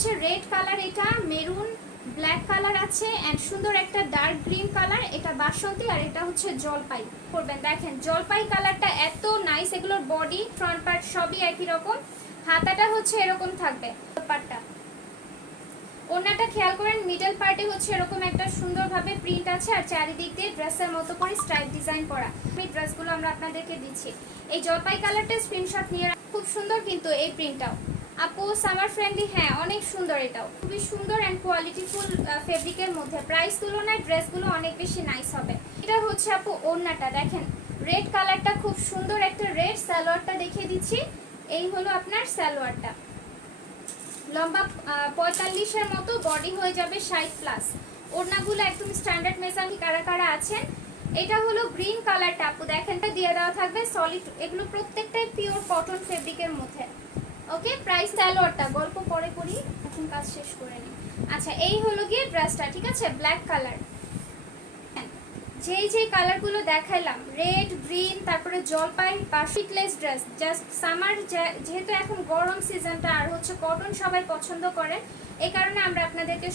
হচ্ছে red colour এটা, maroon, black colour আছে এন্ড সুন্দর একটা ডার্ক গ্রিন কালার, এটা বাসন্তী, আর এটা হচ্ছে জলপাই। করবেন, দেখেন, জলপাই কালারটা এত নাইস এগুলোর বডি ফ্রন্ট পার্ট সবই একই রকম। হাতাটা হচ্ছে এরকম থাকবে পার্টটা ওনাটা খেয়াল করেন মিডল পার্টে হচ্ছে এরকম একটা সুন্দরভাবে প্রিন্ট আছে, আর চারিদিক দিয়ে ড্রেসের মতো করে স্টাইল ডিজাইন করা। এই ড্রেসগুলো আমরা আপনাদেরকে দিচ্ছি। এই জলপাই কালারটা স্ক্রিনশট নিয়ে খুব সুন্দর কিন্তু এই প্রিন্টটাও আপু সামার ফ্রেন্ডলি হ্যাঁ অনেক সুন্দর এটাও। খুবই সুন্দর অ্যান্ড কোয়ালিটিফুল ফেব্রিকের মধ্যে। প্রাইস তুলনায় ড্রেসগুলো অনেক বেশি নাইস হবে। এটা হচ্ছে আপু, ওড়নাটা। দেখেন রেড কালারটা খুব সুন্দর। একটা রেড সালোয়ারটা দেখিয়ে দিচ্ছি। এই হলো আপনার সালোয়ারটা। লম্বা পঁয়তাল্লিশের মতো বডি হয়ে যাবে ষাট প্লাস ওড়নাগুলো একদম স্ট্যান্ডার্ড মেজানি কারা কারা আছেন? এটা হলো গ্রিন কালারটা আপু। দেখেন দিয়ে দেওয়া থাকবে সলিড এগুলো প্রত্যেকটাই পিওর কটন ফেব্রিকের মধ্যে। ওকে প্রাইস সালোয়ারটা গল্প পরে করি, এখন কাজ শেষ করে নিই। আচ্ছা এই হলো গিয়ে ড্রেসটা ঠিক আছে? ব্ল্যাক কালার যেই যেই কালারগুলো দেখাইলাম রেড গ্রিন তারপরে জলপাই, বা ফিটলেস ড্রেস জাস্ট সামার যেহেতু এখন গরম সিজনটা আর হচ্ছে কটন সবাই পছন্দ করে, এই কারণে আমরা আপনাদেরকে